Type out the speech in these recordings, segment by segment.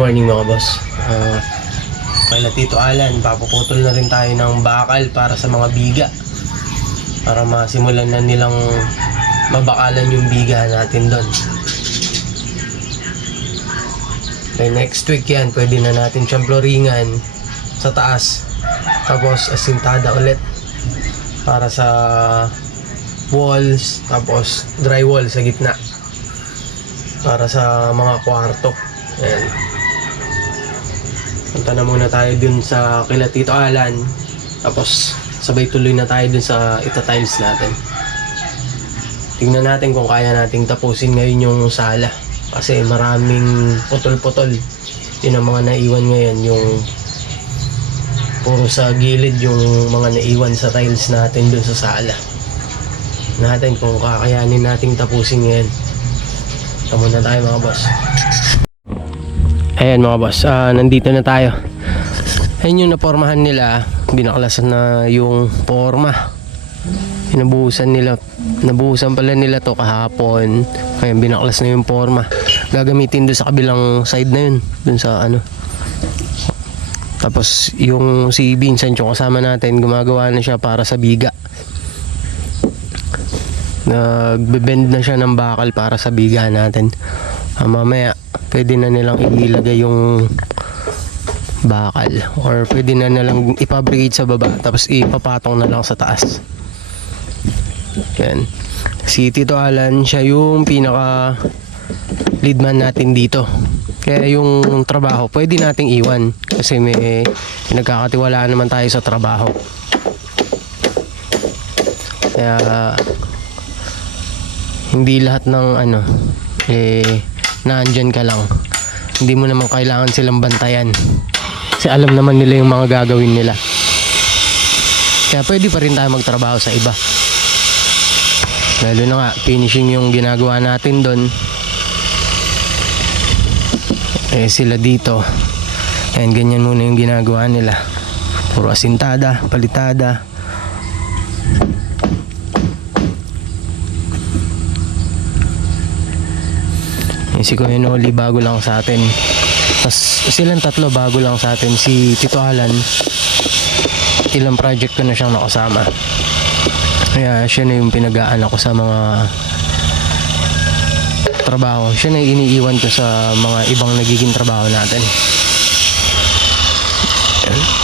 morning mga boss. Uh, kaya Tito Alan, papuputol na rin tayo ng bakal para sa mga biga. Para masimulan na nilang mabakalan yung biga natin doon. By next week yan, pwede na natin siyang floringan sa taas. Tapos asintada ulit para sa walls, tapos drywall sa gitna para sa mga kwarto. Ayan. Punta na muna tayo dun sa kila Tito Alan. Tapos sabay tuloy na tayo dun sa ita-tiles natin. Tingnan natin kung kaya nating tapusin ngayon yung sala. Kasi maraming putol-putol. Yun ang mga naiwan ngayon. Yung puro sa gilid yung mga naiwan sa tiles natin dun sa sala. Natin kung kakayanin nating tapusin ngayon. Tama na tayo mga boss. Ayan mga boss, ah, nandito na tayo. Ayan yung napormahan nila, binaklasan na yung forma. Nabuhusan nila, nabuhusan pala nila to kahapon. Ayan, binaklas na yung forma. Gagamitin doon sa kabilang side na yun, doon sa ano. Tapos yung si Vincent yung kasama natin, gumagawa na siya para sa biga. Nagbe-bend na siya ng bakal para sa biga natin. Ah, mamaya, pwede na nilang ilagay yung bakal or pwede na nilang ipabricate sa baba tapos ipapatong na lang sa taas. Yan. Si Tito Alan, siya yung pinaka lead man natin dito. Kaya yung trabaho, pwede nating iwan kasi may nagkakatiwalaan naman tayo sa trabaho. Kaya hindi lahat ng ano eh naandyan ka lang. Hindi mo naman kailangan silang bantayan. Kasi alam naman nila yung mga gagawin nila. Kaya pwede pa rin tayo magtrabaho sa iba. Lalo na nga finishing yung ginagawa natin doon eh sila dito. And ganyan muna yung ginagawa nila. Puro asintada, palitada si Kuya Noli bago lang sa atin. Tapos silang tatlo bago lang sa atin. Si Tito Alan, ilang project ko na siyang nakasama. Kaya siya na yung pinagaan ako sa mga trabaho. Siya na iniiwan ko sa mga ibang nagiging trabaho natin. Yan.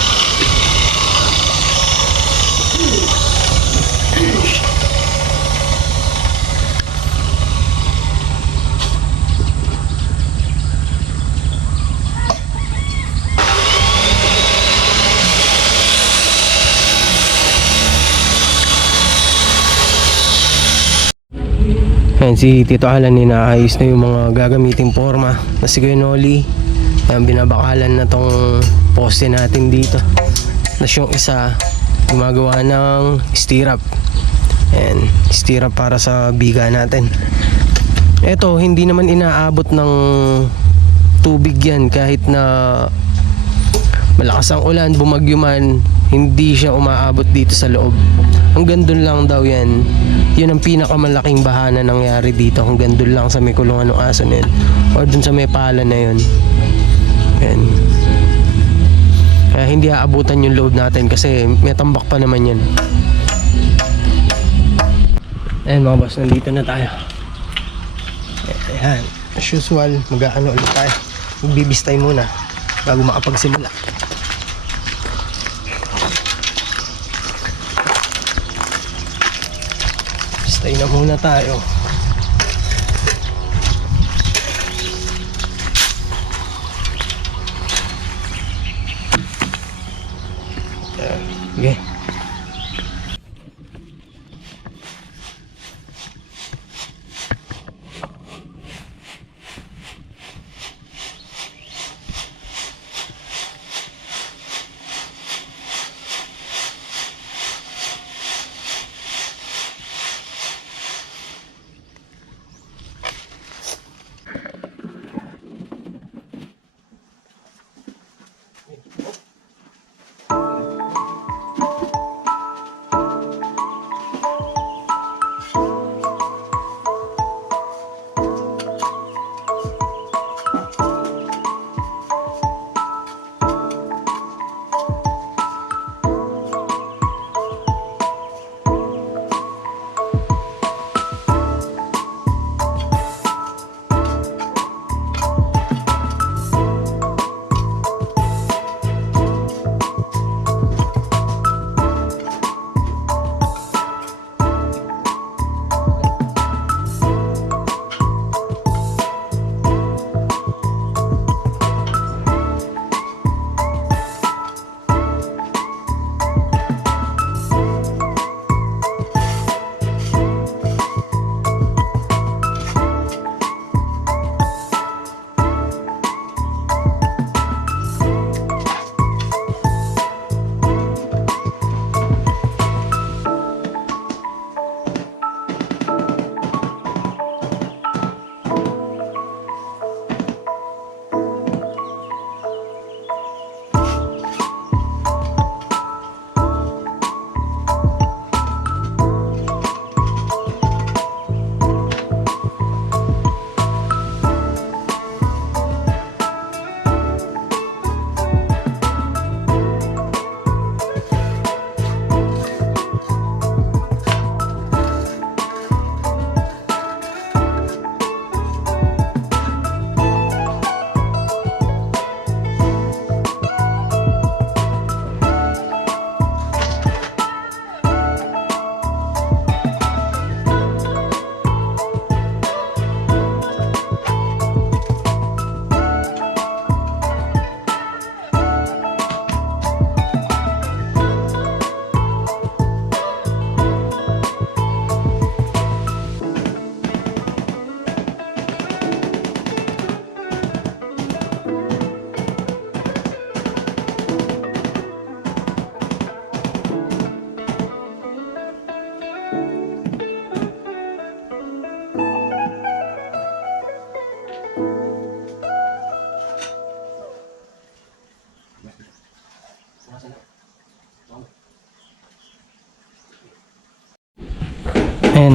Ayan, si Tito Alan inaayos na yung mga gagamiting forma na si Noli. Ayan, binabakalan na tong poste natin dito. Tapos yung isa, gumagawa ng stirrup. Ayan, stirrup para sa biga natin. Ito, hindi naman inaabot ng tubig yan kahit na malakas ang ulan, bumagyo man, hindi siya umaabot dito sa loob. Hanggang dun lang daw yan. Yun ang pinakamalaking bahana nangyari dito. Hanggang dun lang sa may kulungan ng aso na yun. Or dun sa may pala na yun. Yan. Kaya hindi aabutan yung load natin kasi may tambak pa naman yan. Ayan mga boss, nandito na tayo. Ayan. As usual, mag-ano ulit tayo. Magbibistay muna bago makapagsimula. Stay na muna tayo. Ayan.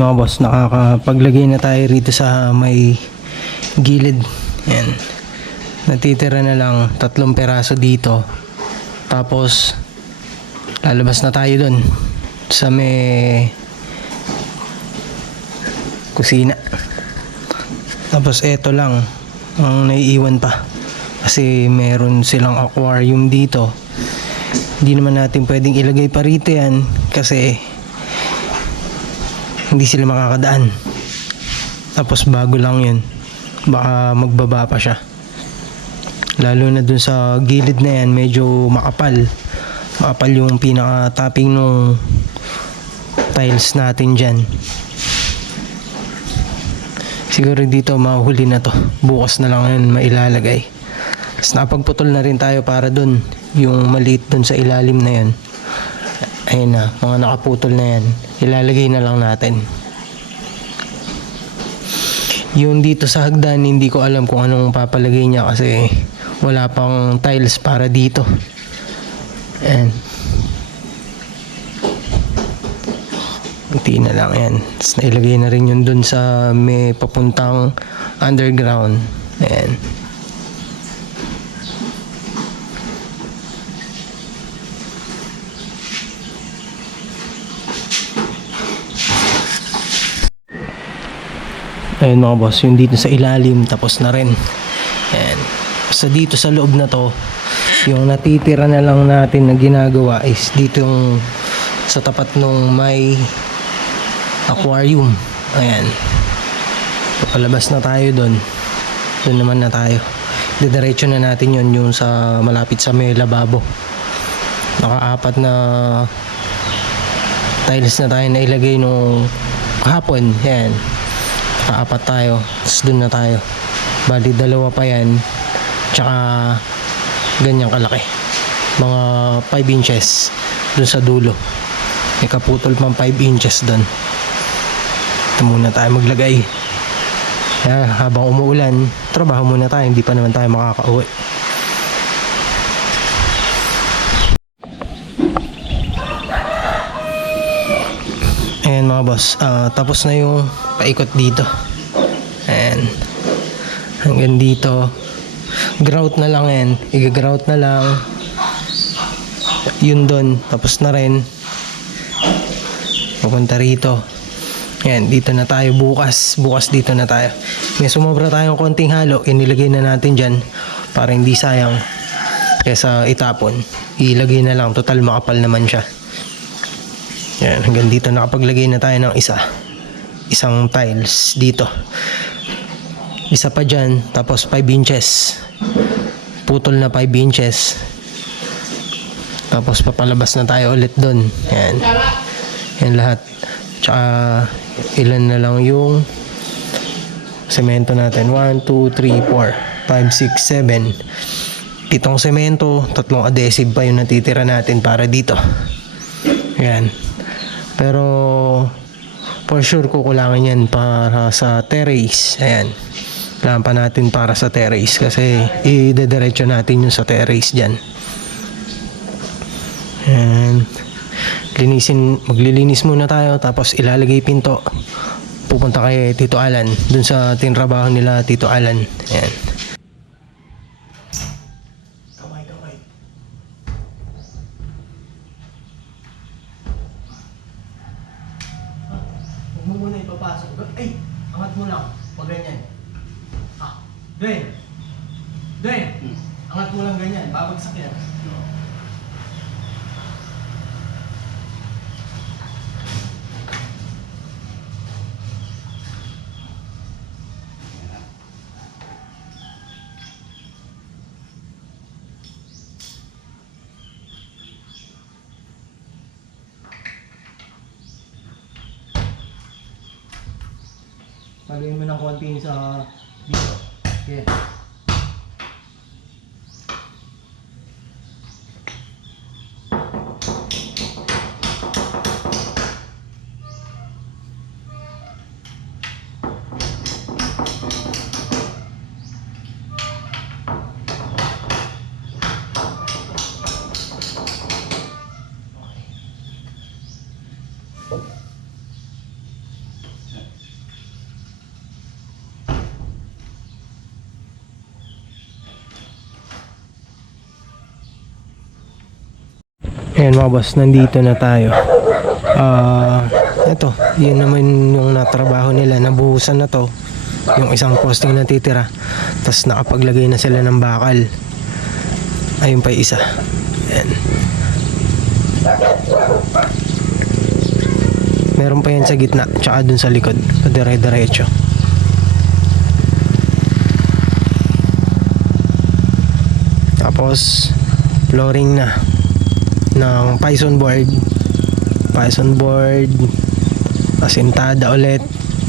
Ayan boss, nakakapaglagay na tayo rito sa may gilid. Ayan. Natitira na lang tatlong peraso dito. Tapos, lalabas na tayo dun sa may kusina. Tapos eto lang ang naiiwan pa. Kasi meron silang aquarium dito. Hindi naman natin pwedeng ilagay pa rito yan kasi hindi sila makakadaan. Tapos bago lang yun. Baka magbaba pa siya. Lalo na dun sa gilid na yan, medyo makapal. Makapal yung pinaka-topping nung tiles natin dyan. Siguro dito mahuli na to. Bukas na lang yun mailalagay. Tapos napagputol na rin tayo para dun. Yung maliit dun sa ilalim na yun. Ayun na, mga nakaputol na yan. Ilalagay na lang natin. Yung dito sa hagdan, hindi ko alam kung anong papalagay niya kasi wala pang tiles para dito. Ayan. Unti na lang yan. Tapos nailagay na rin yun dun sa may papuntang underground. Ayan. Ayan mga boss, yung dito sa ilalim tapos na rin. Ayan. Sa dito sa loob na to, yung natitira na lang natin na ginagawa is dito yung sa tapat nung may aquarium. Ayan. Papalabas na tayo doon. Doon naman na tayo. Didiretso na natin yon yung sa malapit sa may lababo. Nakaapat na tiles na tayo na ilagay nung kahapon. Yan. Nakaapat tayo. Tapos doon na tayo. Bali dalawa pa yan. Tsaka ganyan kalaki. Mga 5 inches doon sa dulo. May kaputol pang 5 inches doon. Ito muna tayo maglagay. Kaya habang umuulan, trabaho muna tayo. Hindi pa naman tayo makakauwi. Mga boss, ah, tapos na yung paikot dito. Ayan. Hanggang dito. Grout na lang yan. Iga-grout na lang. Yun doon. Tapos na rin. Pupunta rito. Ayan, dito na tayo bukas. Bukas dito na tayo. May sumobra tayong konting halo. Inilagay na natin dyan para hindi sayang. Kesa itapon. Ilagay na lang. Total makapal naman siya. Yan, hanggang dito nakapaglagay na tayo ng isa. Isang tiles dito. Isa pa dyan, tapos 5 inches. Putol na 5 inches. Tapos papalabas na tayo ulit doon. Yan. Yan lahat. Tsaka ilan na lang yung semento natin. 1, 2, 3, 4, 5, 6, 7. Pitong semento, tatlong adhesive pa yung natitira natin para dito. Yan. Pero for sure kukulangan yan para sa terrace. Ayan. Kailangan pa natin para sa terrace kasi idediretso natin yung sa terrace dyan. Ayan. Linisin, maglilinis muna tayo tapos ilalagay pinto. Pupunta kay Tito Alan dun sa tinrabaho nila Tito Alan. Ayan. Kamay, kamay. Huwag mo muna ipapasok. Ay! Angat mo lang. Pag ganyan. Ha? Dwayne! Dwayne! Angat mo lang ganyan. Babagsak yan. Paluin mo ng konti sa dito. Okay. Ayan mga boss, nandito na tayo. Ah, ito, yun naman yung natrabaho nila, nabuhusan na to. Yung isang posting na titira. Tapos nakapaglagay na sila ng bakal. Ayun pa isa. Ayan. Meron pa yan sa gitna, tsaka dun sa likod. Dire-diretso. Tapos, flooring na ng Python board. Python board asintada ulit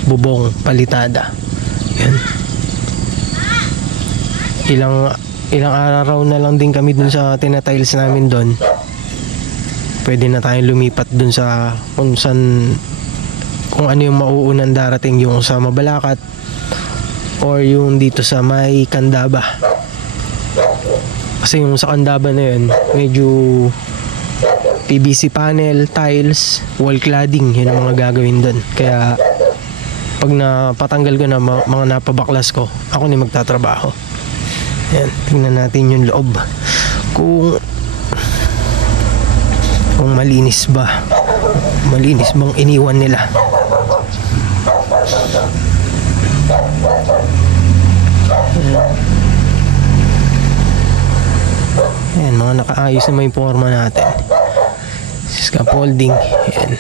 bubong palitada. Yan. Ilang ilang araw na lang din kami dun sa tinatiles namin doon pwede na tayong lumipat dun sa kung saan kung ano yung mauunang darating yung sa Mabalakat or yung dito sa may Kandaba. Kasi yung sa Kandaba na yun medyo PVC panel, tiles, wall cladding, yun ang mga gagawin doon. Kaya pag napatanggal ko na mga napabaklas ko, ako na magtatrabaho. Yan, tingnan natin yung loob. Kung kung malinis ba. Malinis bang iniwan nila. Ayan, mga nakaayos na may forma natin. Scaffolding. Ayan.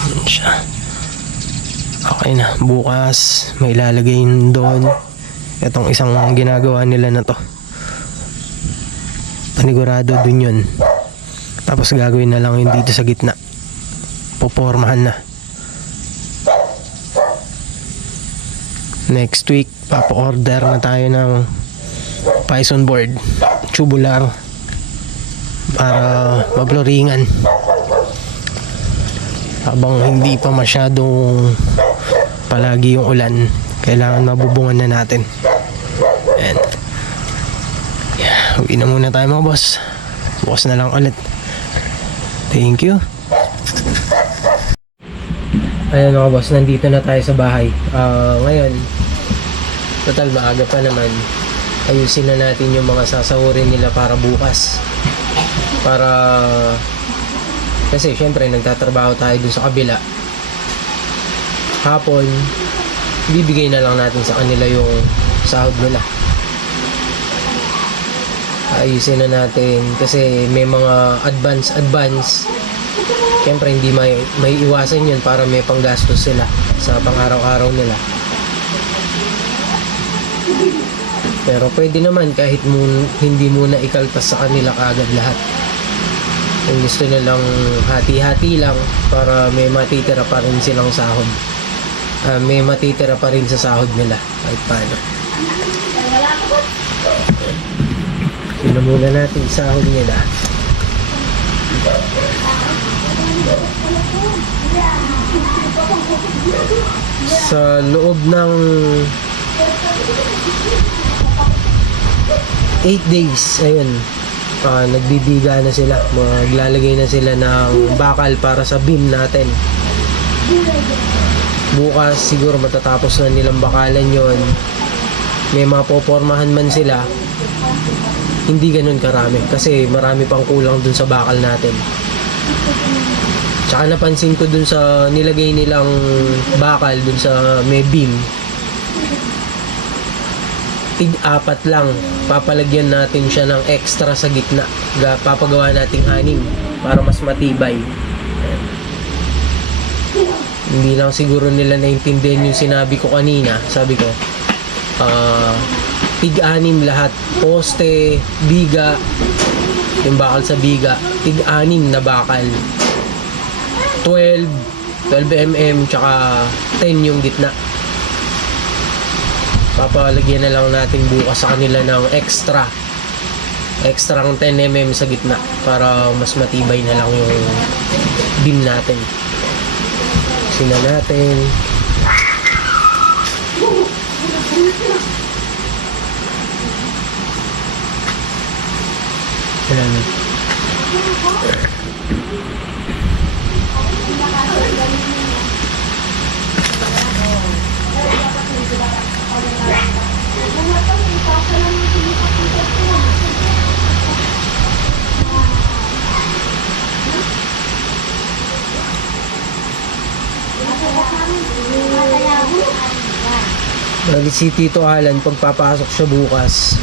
Ayan siya. Okay na. Bukas, may ilalagay doon. Itong isang ginagawa nila na to. Panigurado dun yun. Tapos gagawin na lang yun dito sa gitna. Popormahan na. Next week, papa-order na tayo ng Python board. Tubular. Para mabloringan. Habang hindi pa masyadong palagi yung ulan, kailangan mabubungan na natin. And, yeah, uwi na muna tayo mga boss. Bukas na lang ulit. Thank you. Ayan mga boss, nandito na tayo sa bahay. Ah, ngayon, total maaga pa naman. Ayusin na natin yung mga sasahurin nila para bukas. Para kasi syempre nagtatrabaho tayo dun sa kabila. Hapon, bibigay na lang natin sa kanila yung sahod nila. Ayusin na natin kasi may mga advance advance Siyempre hindi may, may iwasan yun para may panggastos sila sa pang-araw-araw nila. Pero pwede naman kahit mun, hindi muna ikaltas sa kanila kagad lahat. Kung gusto nilang hati-hati lang para may matitira pa rin silang sahod. Ah, may matitira pa rin sa sahod nila kahit paano. Sino muna natin sahod nila. sa loob ng 8 days ayun. Ah, nagbibiga na sila. Maglalagay na sila ng bakal para sa beam natin. Bukas siguro matatapos na nilang bakalan yon may mapopormahan man sila. Hindi ganun karami kasi marami pang kulang dun sa bakal natin. Tsaka napansin ko dun sa nilagay nilang bakal dun sa may beam. Tig-apat lang. Papalagyan natin siya ng extra sa gitna. Ga- Papagawa nating anim para mas matibay. Hindi lang siguro nila naintindihan yung sinabi ko kanina. Sabi ko, ah, tig-anim lahat. Poste, biga, yung bakal sa biga, tig-anim na bakal. 12, 12 mm, tsaka 10 yung gitna. Papalagyan na lang natin bukas sa kanila ng extra. Extra ng 10 mm sa gitna para mas matibay na lang yung beam natin. Sina natin. Ayan. Lagi si Tito Alan pagpapasok siya bukas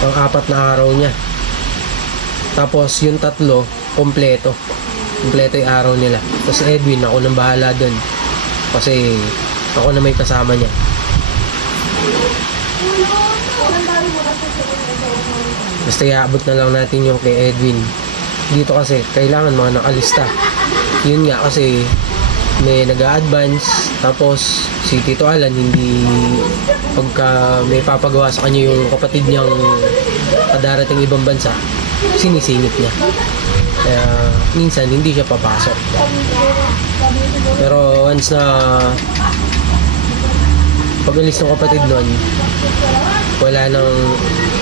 pang apat na araw niya. Tapos yung tatlo kompleto. Kompleto yung araw nila. Tapos Edwin ako nang bahala dun. Kasi ako na may kasama niya. Basta iabot na lang natin yung kay Edwin. Dito kasi, kailangan mga nakalista. Yun nga kasi, may nag advance tapos si Tito Alan hindi pagka may papagawa sa kanya yung kapatid niyang kadarating ibang bansa sinisingit niya kaya minsan hindi siya papasok pero once na pag alis ng kapatid nun wala nang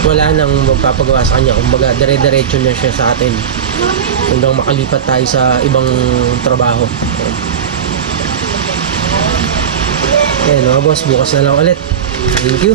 wala nang magpapagawa sa kanya kumbaga dire-diretso na siya sa atin hanggang makalipat tayo sa ibang trabaho Ayan mga boss, bukas na lang ulit. Thank you.